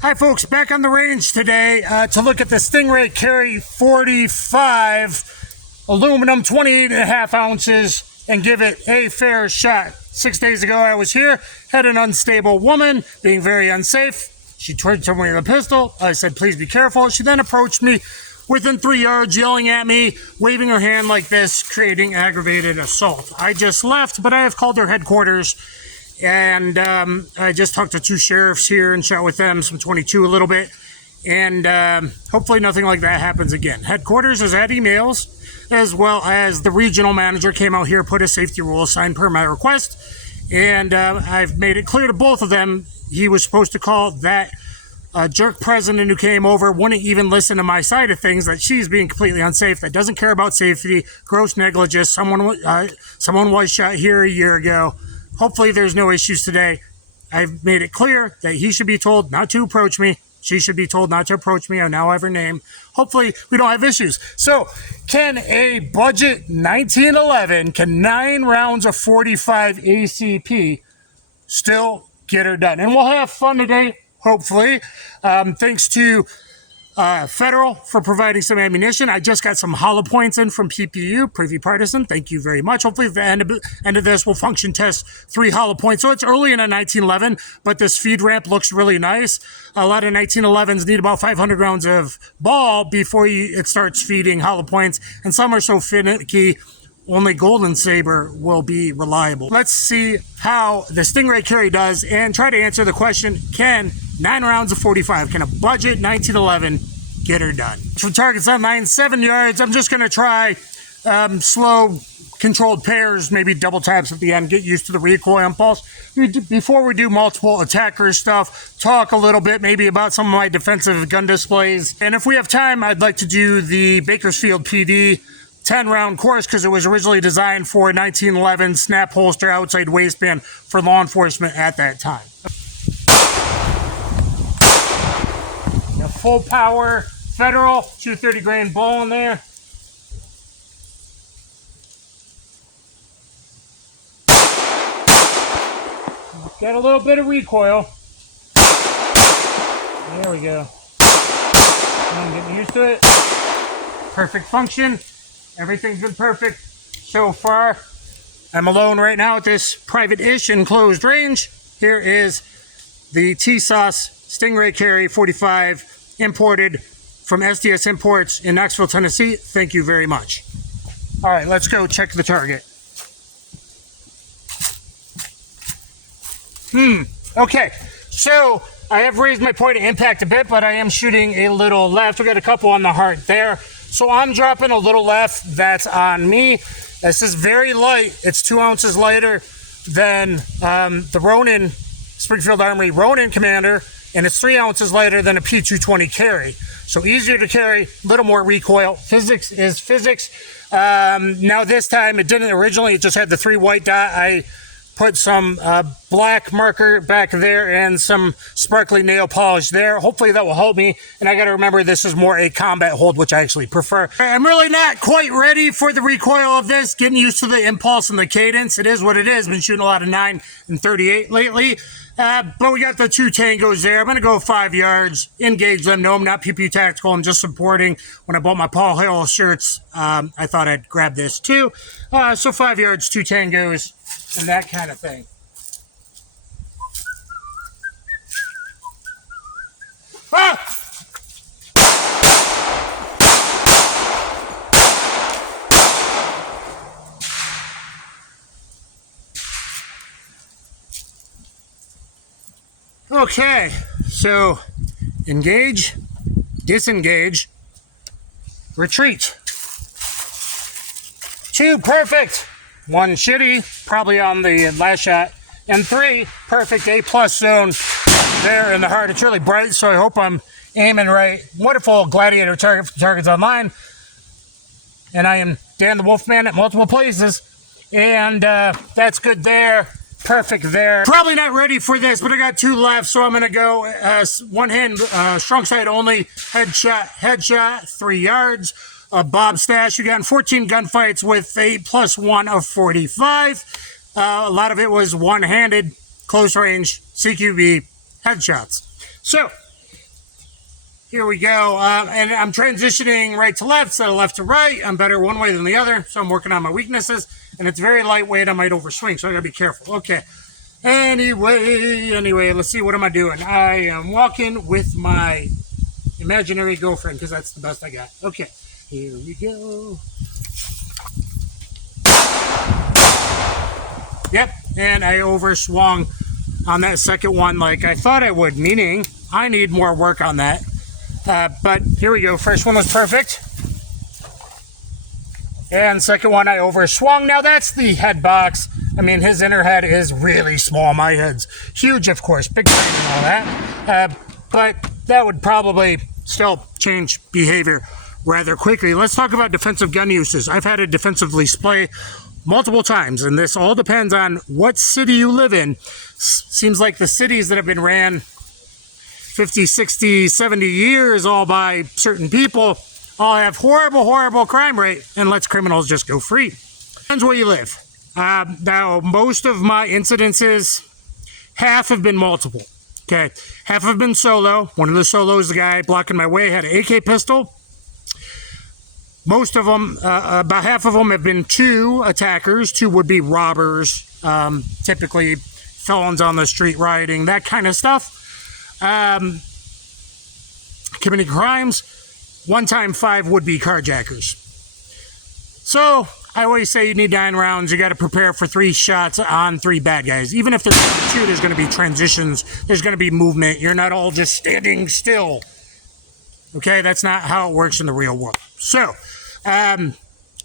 Hi folks, back on the range today to look at the Stingray Carry 45 aluminum 28.5 ounces and give it a fair shot. 6 days ago I was here, had an unstable woman being very unsafe. She tried to me with a pistol. I said please be careful. She then approached me within 3 yards, yelling at me, waving her hand like this, creating aggravated assault. I just left, but I have called their headquarters. And I just talked to 2 sheriffs here and chat with them, some 22 a little bit. And hopefully nothing like that happens again. Headquarters has had emails, as well as the regional manager came out here, put a safety rule, signed per my request. And I've made it clear to both of them, he was supposed to call that jerk president who came over, wouldn't even listen to my side of things, that she's being completely unsafe, that doesn't care about safety, gross negligence. Someone was shot here a year ago. Hopefully there's no issues today. I've made it clear that he should be told not to approach me. She should be told not to approach me. I now have her name. Hopefully we don't have issues. So can a budget 1911, can 9 rounds of 45 ACP still get her done? And we'll have fun today, hopefully. Thanks to Federal for providing some ammunition. I just got some hollow points in from PPU, Privy Partisan. Thank you very much. Hopefully at the end of this, we'll function test 3 hollow points. So it's early in a 1911, but this feed ramp looks really nice. A lot of 1911s need about 500 rounds of ball before it starts feeding hollow points, and some are so finicky, only Golden Saber will be reliable. Let's see how the Stingray Carry does and try to answer the question, can 9 rounds of 45, can a budget 1911 get her done? For targets online, 7 yards, I'm just going to try slow controlled pairs, maybe double taps at the end, get used to the recoil impulse. Before we do multiple attacker stuff, talk a little bit maybe about some of my defensive gun displays. And if we have time, I'd like to do the Bakersfield PD 10-round course, because it was originally designed for a 1911 snap holster outside waistband for law enforcement at that time. Now, full power Federal 230 grain ball in there. Got a little bit of recoil. There we go. I'm getting used to it. Perfect function. Everything's been perfect so far. I'm alone right now at this private-ish enclosed range. Here is the Tisas Stingray Carry 45 imported from SDS Imports in Knoxville, Tennessee. Thank you very much. All right, let's go check the target. Okay, so I have raised my point of impact a bit, but I am shooting a little left. We got a couple on the heart there. So I'm dropping a little left. That's on me. This is very light. It's 2 ounces lighter than the Ronin, Springfield Armory Ronin Commander, and it's 3 ounces lighter than a P220 carry. So easier to carry, a little more recoil. Physics is physics. Now this time, it didn't originally, it just had the 3 white dot. I put some black marker back there and some sparkly nail polish there. Hopefully that will help me. And I got to remember, this is more a combat hold, which I actually prefer. I'm really not quite ready for the recoil of this, getting used to the impulse and the cadence. It is what it is. Been shooting a lot of 9 and 38 lately. But we got the 2 tangos there. I'm going to go 5 yards, engage them. No, I'm not PPU tactical. I'm just supporting. When I bought my Paul Hill shirts, I thought I'd grab this too. So 5 yards, 2 tangos, and that kind of thing. Ah! Okay, so engage, disengage, retreat. 2 perfect, 1 shitty, probably on the last shot, and 3 perfect A+ zone there in the heart. It's really bright, so I hope I'm aiming right. Wonderful gladiator target from Targets Online. And I am Dan the Wolfman at multiple places, and that's good there. Perfect there. Probably not ready for this, but I got 2 left, so I'm going to go one hand, strong side only, headshot, 3 yards. Bob Stasch, you got 14 gunfights with a +1 of 45. A lot of it was one-handed, close range, CQB headshots. So, Here we go. And I'm transitioning right to left instead of left to right. I'm better one way than the other, so I'm working on my weaknesses. And it's very lightweight. I might overswing, so I gotta be careful. Okay. Anyway, let's see. What am I doing? I am walking with my imaginary girlfriend because that's the best I got. Okay. Here we go. Yep. And I overswung on that second one like I thought I would, meaning I need more work on that. But here we go. First one was perfect. And second one, I overswung. Now that's the head box. I mean, his inner head is really small. My head's huge, of course, big brain and all that. But that would probably still change behavior rather quickly. Let's talk about defensive gun uses. I've had a defensively splay multiple times, and this all depends on what city you live in. Seems like the cities that have been ran 50, 60, 70 years all by certain people all have horrible crime rate and lets criminals just go free. Depends where you live. Now, most of my incidences, half have been multiple. Okay, half have been solo. One of the solos, the guy blocking my way, had an AK pistol. Most of them, about half of them have been two attackers, two would-be robbers, typically felons on the street rioting, that kind of stuff. Committing crimes. One time, 5 would-be carjackers. So, I always say you need 9 rounds. You got to prepare for 3 shots on 3 bad guys. Even if there's 2, there's going to be transitions. There's going to be movement. You're not all just standing still. Okay, that's not how it works in the real world. So,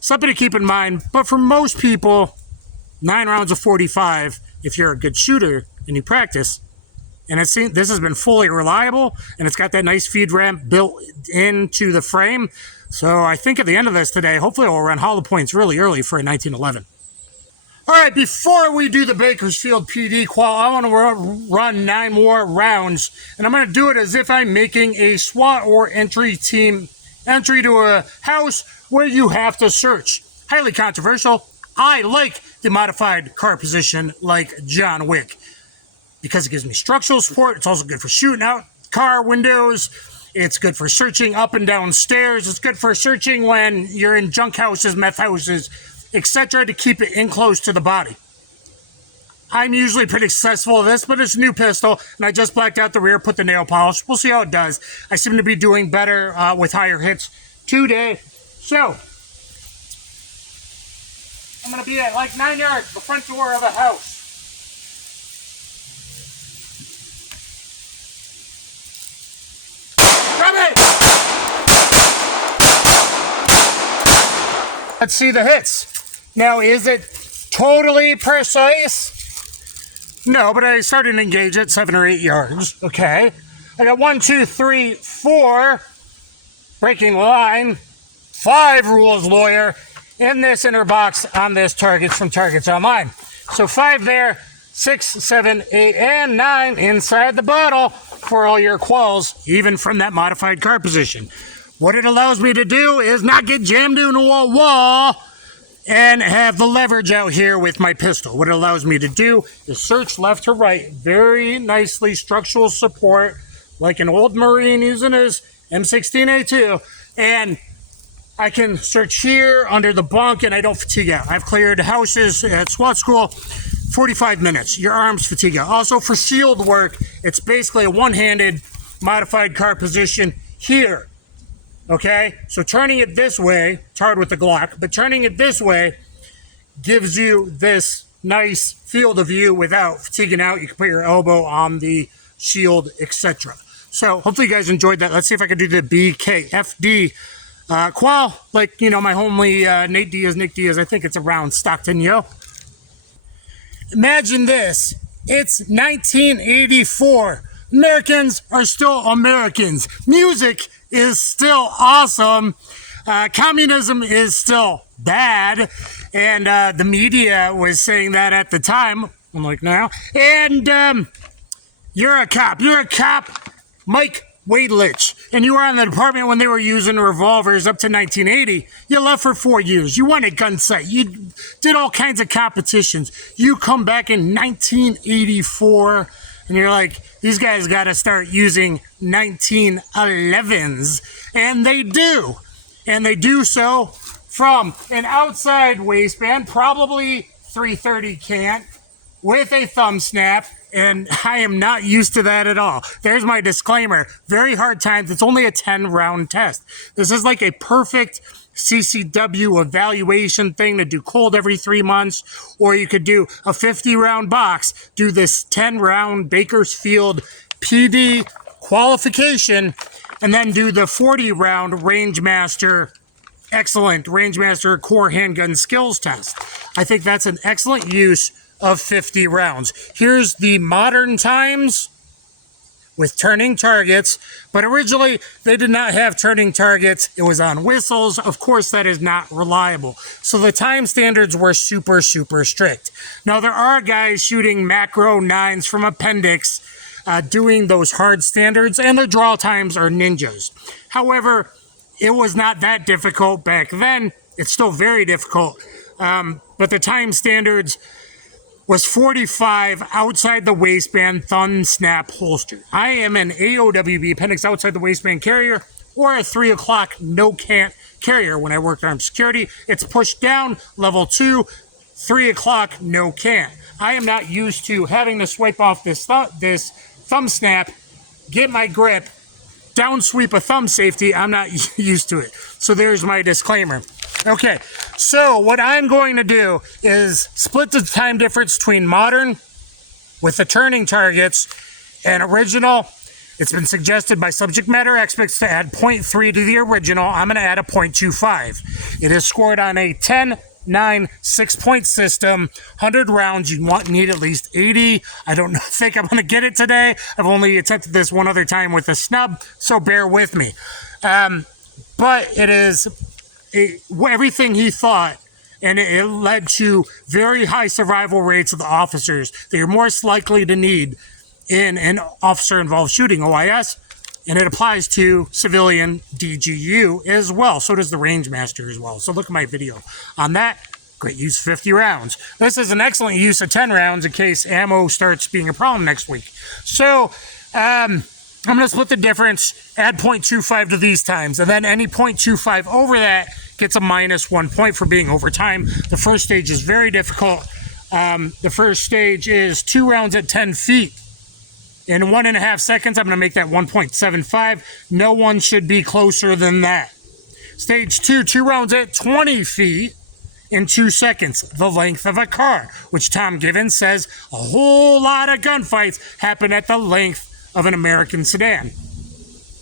something to keep in mind. But for most people, 9 rounds of 45, if you're a good shooter and you practice, and this has been fully reliable, and it's got that nice feed ramp built into the frame. So I think at the end of this today, hopefully we'll run hollow points really early for a 1911. All right, before we do the Bakersfield PD qual, I want to run 9 more rounds, and I'm going to do it as if I'm making a SWAT or entry team entry to a house where you have to search. Highly controversial. I like the modified car position like John Wick, because it gives me structural support. It's also good for shooting out car windows. It's good for searching up and down stairs. It's good for searching when you're in junk houses, meth houses, etc., to keep it in close to the body. I'm usually pretty successful at this, but it's a new pistol, and I just blacked out the rear, put the nail polish. We'll see how it does. I seem to be doing better with higher hits today. So, I'm going to be at like 9 yards, the front door of a house. Let's see the hits. Now, is it totally precise? No, but I started to engage at 7 or 8 yards. Okay. I got 1, 2, 3, 4. Breaking line. 5 rules lawyer in this inner box on this targets from Targets Online. So 5 there, 6, 7, 8, and 9 inside the bottle for all your quals, even from that modified car position. What it allows me to do is not get jammed into a wall and have the leverage out here with my pistol. What it allows me to do is search left to right, very nicely structural support, like an old Marine using his M16A2, and I can search here under the bunk and I don't fatigue out. I've cleared houses at SWAT school, 45 minutes. Your arms fatigue out. Also for shield work, it's basically a one-handed modified car position here. Okay, so turning it this way, it's hard with the Glock, but turning it this way gives you this nice field of view without fatiguing out. You can put your elbow on the shield, etc. So hopefully you guys enjoyed that. Let's see if I can do the BFD qual, like, you know, my homely Nick Diaz, I think it's around Stockton, yo. Imagine this, it's 1984. Americans are still Americans. Music is still awesome. Communism is still bad. And the media was saying that at the time, unlike now. And you're a cop. You're a cop, Mike Waidelich. And you were on the department when they were using revolvers up to 1980. You left for 4 years. You won a Gunsight. You did all kinds of competitions. You come back in 1984. And you're like, these guys got to start using 1911s. And they do. And they do so from an outside waistband, probably 330 cant, with a thumb snap. And I am not used to that at all. There's my disclaimer. Very hard times. It's only a 10-round test. This is like a perfect CCW evaluation thing to do cold every 3 months, or you could do a 50-round box, do this 10-round Bakersfield PD qualification, and then do the 40-round excellent Rangemaster core handgun skills test. I think that's an excellent use of 50 rounds. Here's the modern times with turning targets, but originally they did not have turning targets. It was on whistles. Of course, that is not reliable. So the time standards were super, super strict. Now, there are guys shooting macro 9s from appendix, doing those hard standards, and their draw times are ninjas. However, it was not that difficult back then. It's still very difficult, but the time standards was 45 outside the waistband thumb snap holster. I am an AOWB appendix outside the waistband carrier, or a 3 o'clock no cant carrier when I worked armed security. It's pushed down, level 2, 3 o'clock no cant. I am not used to having to swipe off this thumb snap, get my grip, down sweep a thumb safety. I'm not used to it. So there's my disclaimer. Okay, so what I'm going to do is split the time difference between modern with the turning targets and original. It's been suggested by subject matter experts to add 0.3 to the original. I'm going to add a 0.25. It is scored on a 10, 9, 6-point system, 100 rounds. You need at least 80. I don't think I'm going to get it today. I've only attempted this one other time with a snub, so bear with me. But it is everything he thought, and it led to very high survival rates of the officers that you're most likely to need in an officer-involved shooting, OIS, and it applies to civilian DGU as well. So does the Rangemaster as well. So look at my video on that. Great use of 50 rounds. This is an excellent use of 10 rounds in case ammo starts being a problem next week. So, I'm going to split the difference, add 0.25 to these times, and then any 0.25 over that gets a -1 point for being over time. The first stage is very difficult. The first stage is 2 rounds at 10 feet. In 1.5 seconds, I'm going to make that 1.75. No one should be closer than that. Stage 2, 2 rounds at 20 feet in 2 seconds, the length of a car, which Tom Givens says a whole lot of gunfights happen at the length of an American sedan.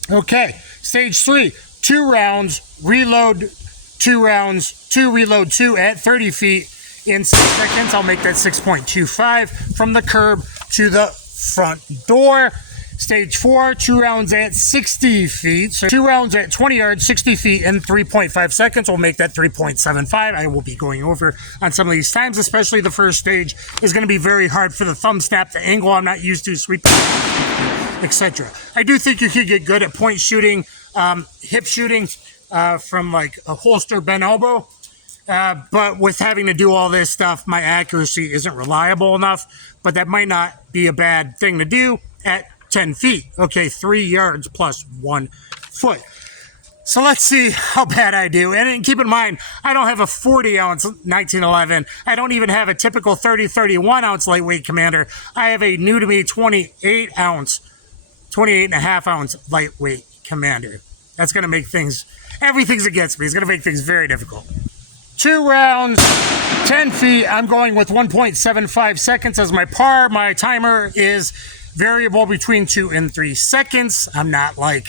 Okay, stage 3, 2 rounds, reload 2 rounds, 2 reload 2 at 30 feet in 6 seconds. I'll make that 6.25 from the curb to the front door. Stage 4, 2 rounds at 60 feet. So 2 rounds at 20 yards, 60 feet in 3.5 seconds. We'll make that 3.75. I will be going over on some of these times, especially the first stage is going to be very hard for the thumb snap, the angle I'm not used to, sweeping, etc. I do think you could get good at point shooting, hip shooting from like a holster bent elbow. But with having to do all this stuff, my accuracy isn't reliable enough. But that might not be a bad thing to do at 10 feet. Okay, 3 yards plus 1 foot. So let's see how bad I do. And keep in mind, I don't have a 40-ounce 1911. I don't even have a typical 30-31-ounce lightweight commander. I have a new to me 28.5-ounce lightweight commander. That's going to make things, everything's against me. It's going to make things very difficult. 2 rounds, 10 feet. I'm going with 1.75 seconds as my par. My timer is variable between 2 and 3 seconds. I'm not like,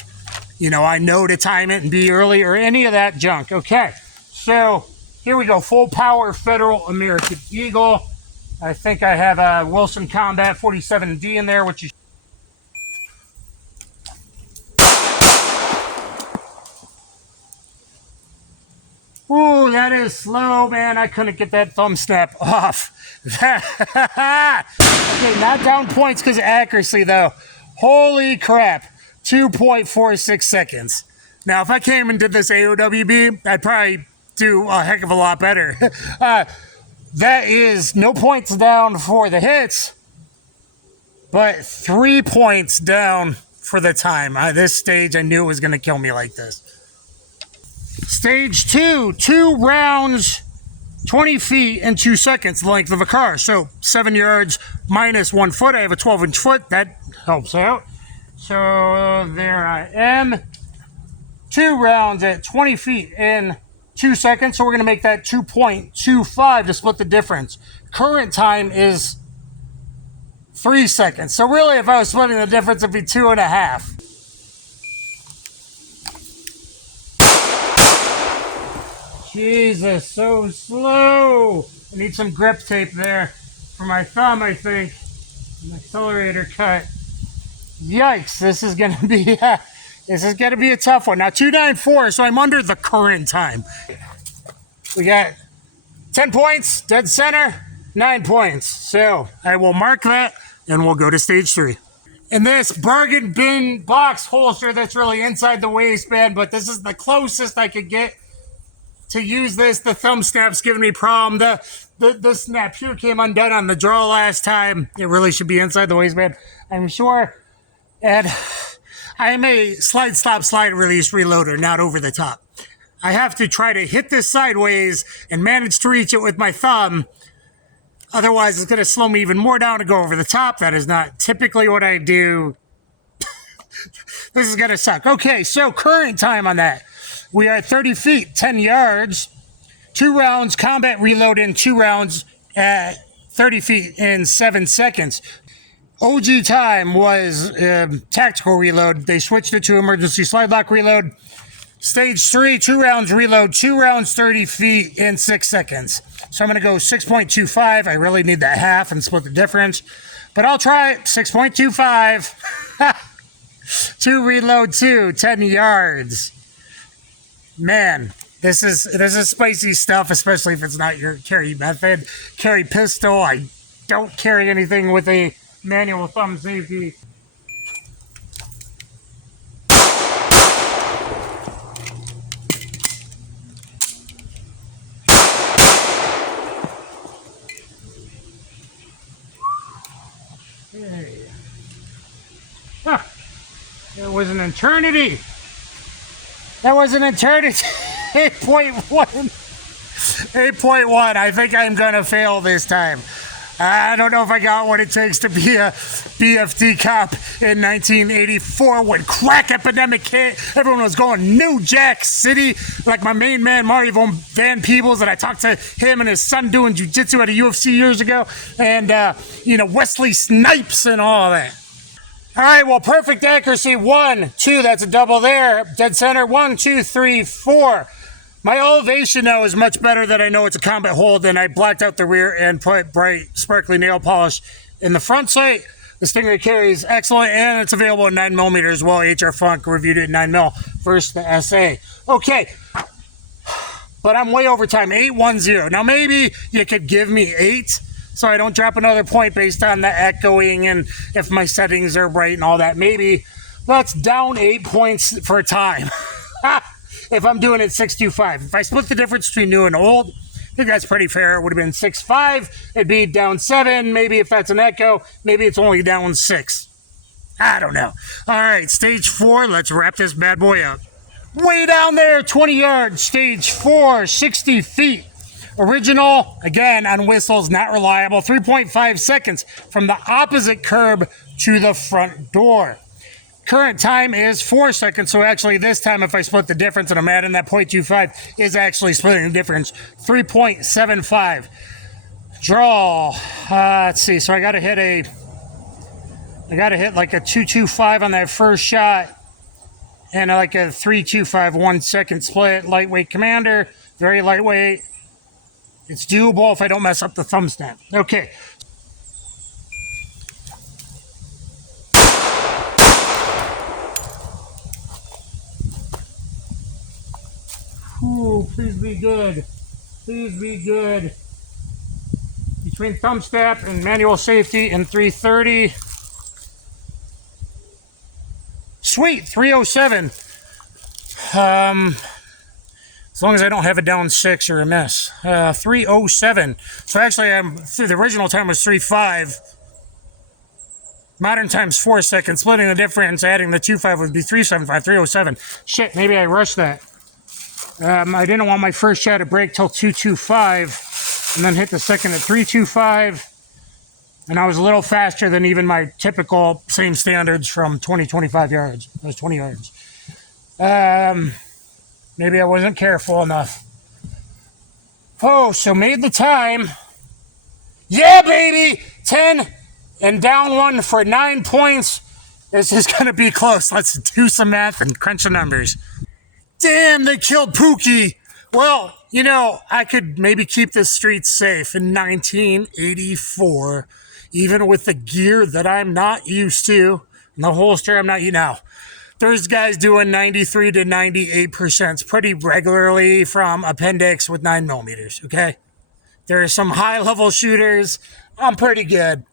I know to time it and be early or any of that junk. Okay, so here we go. Full power Federal American Eagle. I think I have a Wilson Combat 47D in there, which is ooh, that is slow, man. I couldn't get that thumb snap off. Okay, not down points because of accuracy, though. Holy crap. 2.46 seconds. Now, if I came and did this AOWB, I'd probably do a heck of a lot better. That is no points down for the hits. but 3 points down for the time. This stage, I knew it was going to kill me like this. Stage 2, 2 rounds, 20 feet and 2 seconds, the length of a car. So 7 yards minus 1 foot. I have a 12-inch foot. That helps out. So there I am. 2 rounds at 20 feet in 2 seconds. So we're going to make that 2.25 to split the difference. Current time is 3 seconds. So really, if I was splitting the difference, it'd be 2.5. Jesus, so slow. I need some grip tape there for my thumb, I think. An accelerator cut. Yikes, this is gonna be a tough one. Now 294, so I'm under the current time. We got 10 points, dead center, 9 points. So I will mark that and we'll go to stage 3. In this bargain bin box holster that's really inside the waistband, but this is the closest I could get to use this. The thumb snap's giving me a problem. The snap here came undone on the draw last time. It really should be inside the waistband, I'm sure. And I'm a slide, stop, slide, release, reloader, not over the top. I have to try to hit this sideways and manage to reach it with my thumb. Otherwise, it's going to slow me even more down to go over the top. That is not typically what I do. This is going to suck. Okay, so current time on that. We are at 30 feet, 10 yards, 2 rounds, combat reload in 2 rounds at 30 feet in 7 seconds. OG time was tactical reload. They switched it to emergency slide lock reload. Stage 3, 2 rounds reload, 2 rounds, 30 feet in 6 seconds. So I'm going to go 6.25. I really need that half and split the difference. But I'll try it. 6.25. 2 reload 2, 10 yards. Man, this is spicy stuff, especially if it's not your carry method. Carry pistol. I don't carry anything with a manual thumb safety. Hey. Huh. It was an eternity. That was an eternity. 8.1. 8.1. I think I'm going to fail this time. I don't know if I got what it takes to be a BFD cop in 1984 when crack epidemic hit. Everyone was going New Jack City, like my main man, Mario Van Peebles, and I talked to him and his son doing jiu-jitsu at a UFC years ago, and, Wesley Snipes and all that. All right, well, perfect accuracy. 1, 2, that's a double there. Dead center. 1, 2, 3, 4. My elevation now is much better that I know it's a combat hold, and I blacked out the rear and put bright, sparkly nail polish in the front sight. The Stingray Carry is excellent, and it's available in 9mm as well. Hrfunk reviewed it in 9mm versus the SA. Okay, but I'm way over time. 810. Now, maybe you could give me 8, so I don't drop another point based on the echoing and if my settings are right and all that. Maybe that's down 8 points for time. If I'm doing it 6.25. If I split the difference between new and old, I think that's pretty fair. It would have been 6.5. It'd be down 7. Maybe if that's an echo, maybe it's only down 6. I don't know. All right, stage 4. Let's wrap this bad boy up. Way down there, 20 yards. Stage 4, 60 feet. Original, again, on whistles, not reliable. 3.5 seconds from the opposite curb to the front door. Current time is 4 seconds, so actually this time if I split the difference and I'm adding that 0.25 is actually splitting the difference. 3.75. Draw. Let's see, so I gotta hit like a 2.25 on that first shot and like a 3.25 1 second split. Lightweight commander, very lightweight. It's doable if I don't mess up the thumb snap. Okay. Ooh, please be good. Please be good. Between thumb snap and manual safety and 330. Sweet, 307. As long as I don't have a down 6 or a miss. 307. So actually, the original time was 3.5. Modern times 4 seconds. Splitting the difference, adding the 2.5 would be 3.75, 3.07. Shit, maybe I rushed that. I didn't want my first shot to break till 2.25 and then hit the second at 3.25. And I was a little faster than even my typical same standards from 25 yards. It was 20 yards. Maybe I wasn't careful enough. Oh, so made the time. Yeah, baby! 10 and down 1 for 9 points. This is going to be close. Let's do some math and crunch the numbers. Damn, they killed Pookie. Well, you know, I could maybe keep this street safe in 1984, even with the gear that I'm not used to, and the holster I'm not, there's guys doing 93 to 98% pretty regularly from appendix with 9mm, okay? There are some high-level shooters. I'm pretty good.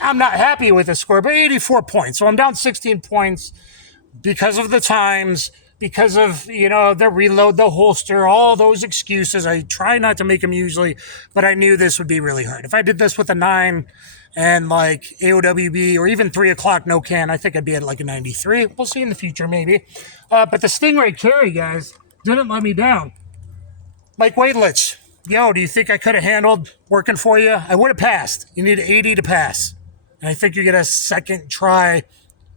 I'm not happy with the score, but 84 points. So I'm down 16 points because of the times, because of, the reload, the holster, all those excuses. I try not to make them usually, but I knew this would be really hard. If I did this with a 9 and like AOWB or even 3 o'clock no can, I think I'd be at like a 93. We'll see in the future maybe. But the Stingray Carry, guys, didn't let me down. Mike Waidelich, yo, do you think I could have handled working for you? I would have passed. You need 80 to pass. And I think you get a second try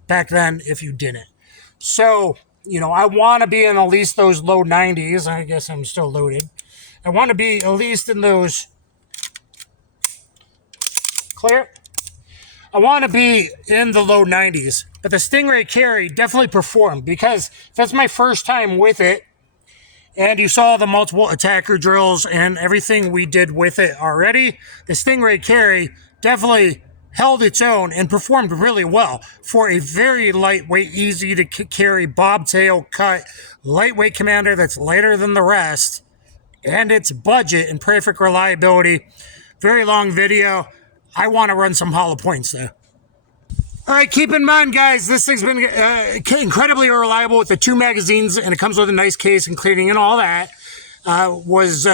back then if you didn't. So, I want to be in at least those low 90s. I guess I'm still loaded. I want to be at least in those... Clear? I want to be in the low 90s. But the Stingray Carry definitely performed because that's my first time with it. And you saw the multiple attacker drills and everything we did with it already. The Stingray Carry definitely held its own and performed really well for a very lightweight, easy to carry, bobtail cut, lightweight commander that's lighter than the rest, and its budget and perfect reliability. Very long video. I want to run some hollow points though. All right, keep in mind, guys, this thing's been incredibly reliable with the 2 magazines, and it comes with a nice case and cleaning and all that. Was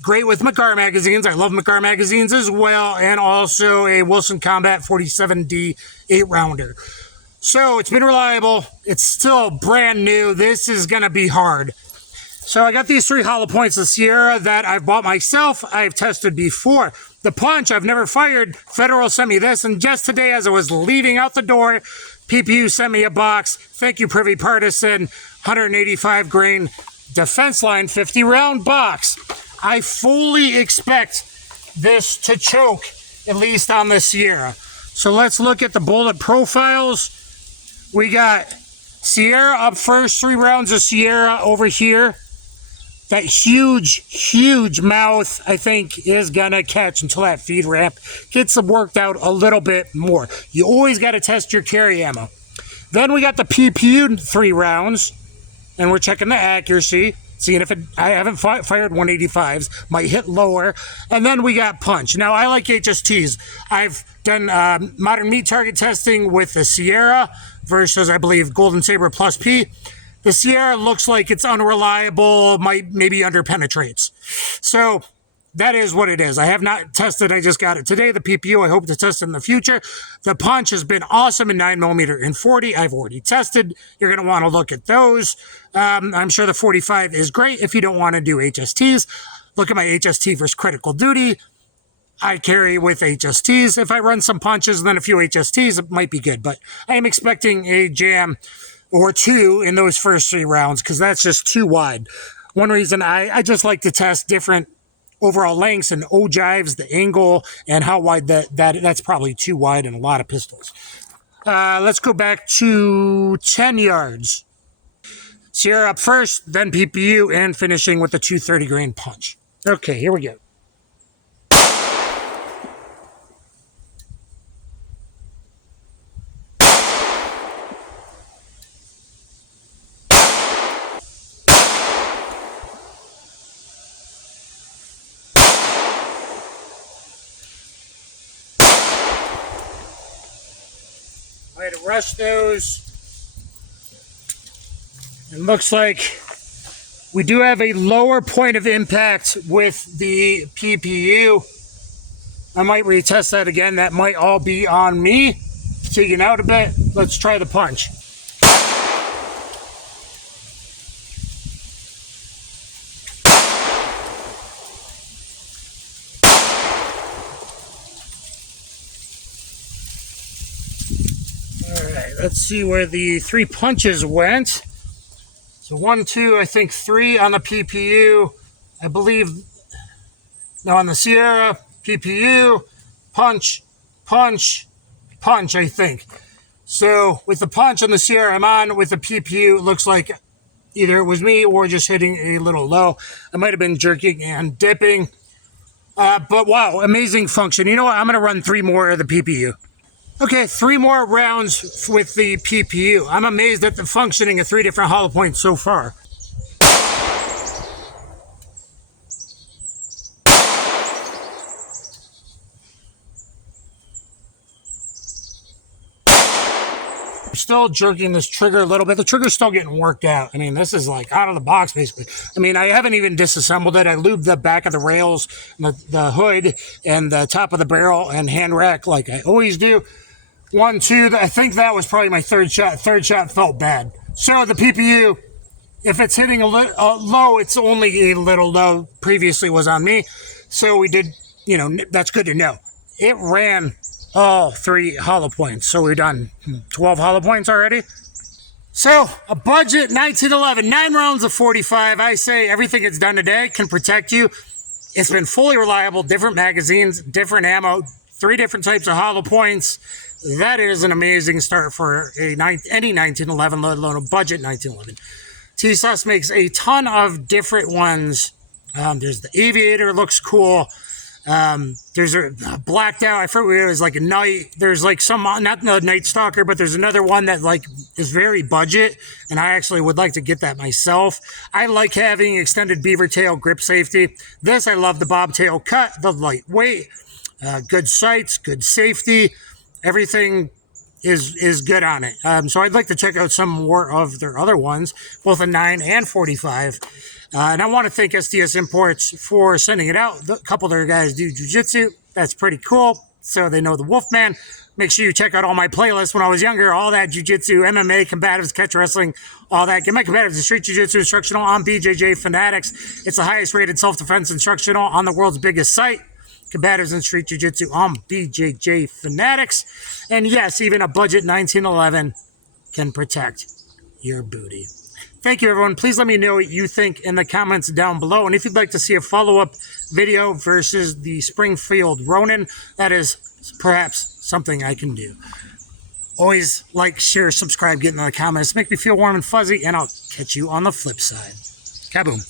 great with McGar magazines. I love McGar magazines as well, and also a Wilson Combat 47D 8-rounder. So it's been reliable. It's still brand new. This is going to be hard. So I got these 3 hollow points of Sierra that I've bought myself. I've tested before. The punch, I've never fired. Federal sent me this, and just today as I was leaving out the door, PPU sent me a box. Thank you, Privy Partisan. 185 grain defense line 50 round box. I fully expect this to choke, at least on the Sierra. So let's look at the bullet profiles. We got Sierra up first, 3 rounds of Sierra over here. That huge mouth, I think, is gonna catch until that feed ramp gets worked out a little bit more. You always got to test your carry ammo. Then we got the PPU 3 rounds, and we're checking the accuracy, seeing if I haven't fired 185s, might hit lower. And then we got punch. Now, I like HSTs. I've done modern meat target testing with the Sierra versus, I believe, Golden Saber Plus P. The Sierra looks like it's unreliable, maybe underpenetrates. So that is what it is. I have not tested. I just got it today. The PPU, I hope to test in the future. The punch has been awesome in 9mm and 40. I've already tested. You're going to want to look at those. I'm sure the 45 is great if you don't want to do HSTs. Look at my HST versus critical duty. I carry with HSTs. If I run some punches and then a few HSTs, it might be good. But I am expecting a jam or 2 in those first 3 rounds because that's just too wide. One reason I just like to test different overall lengths and ogives, the angle, and how wide that's probably too wide in a lot of pistols. Let's go back to 10 yards. Sierra up first, then PPU, and finishing with the 230 grain punch. Okay, here we go. I had to rush those. It looks like we do have a lower point of impact with the PPU. I might retest that again. That might all be on me. Fatiguing out a bit. Let's try the punch. Alright, let's see where the 3 punches went. So 1, 2, I think 3 on the PPU. I believe, no, on the Sierra, PPU, punch, punch, punch, I think. So with the punch on the Sierra I'm on, with the PPU, it looks like either it was me or just hitting a little low. I might have been jerking and dipping. But wow, amazing function. You know what? I'm going to run 3 more of the PPU. Okay, 3 more rounds with the PPU. I'm amazed at the functioning of 3 different hollow points so far. I'm still jerking this trigger a little bit. The trigger's still getting worked out. I mean, this is like out of the box, basically. I mean, I haven't even disassembled it. I lubed the back of the rails, the hood, and the top of the barrel and hand rack like I always do. 1, 2, I think that was probably my 3rd shot. 3rd shot felt bad. So the PPU, if it's hitting a low, it's only a little low. Previously was on me. So we did, you know, that's good to know. It ran all 3 hollow points. So we're done 12 hollow points already. So a budget 1911, 9 rounds of 45. I say everything it's done today can protect you. It's been fully reliable, different magazines, different ammo, 3 different types of hollow points. That is an amazing start for any 1911, let alone a budget 1911. Tisas makes a ton of different ones. There's the Aviator, looks cool. There's a blacked out, I forget, it was like a night. There's like some, not the Night Stalker, but there's another one that like is very budget, and I actually would like to get that myself. I like having extended beaver tail grip safety. This, I love the bobtail cut, the lightweight, good sights, good safety. Everything is good on it. So I'd like to check out some more of their other ones, both a 9 and 45. And I want to thank SDS Imports for sending it out. A couple of their guys do jiu-jitsu. That's pretty cool. So they know the Wolfman. Make sure you check out all my playlists when I was younger. All that jiu-jitsu, MMA, combatives, catch wrestling, all that. Get my combatives and street jiu-jitsu instructional on BJJ Fanatics. It's the highest rated self-defense instructional on the world's biggest site. Combatives and street jiu-jitsu on BJJ Fanatics. And yes, even a budget 1911 can protect your booty. Thank you, everyone. Please let me know what you think in the comments down below. And if you'd like to see a follow-up video versus the Springfield Ronin, that is perhaps something I can do. Always like, share, subscribe, get in the comments. Make me feel warm and fuzzy, and I'll catch you on the flip side. Kaboom.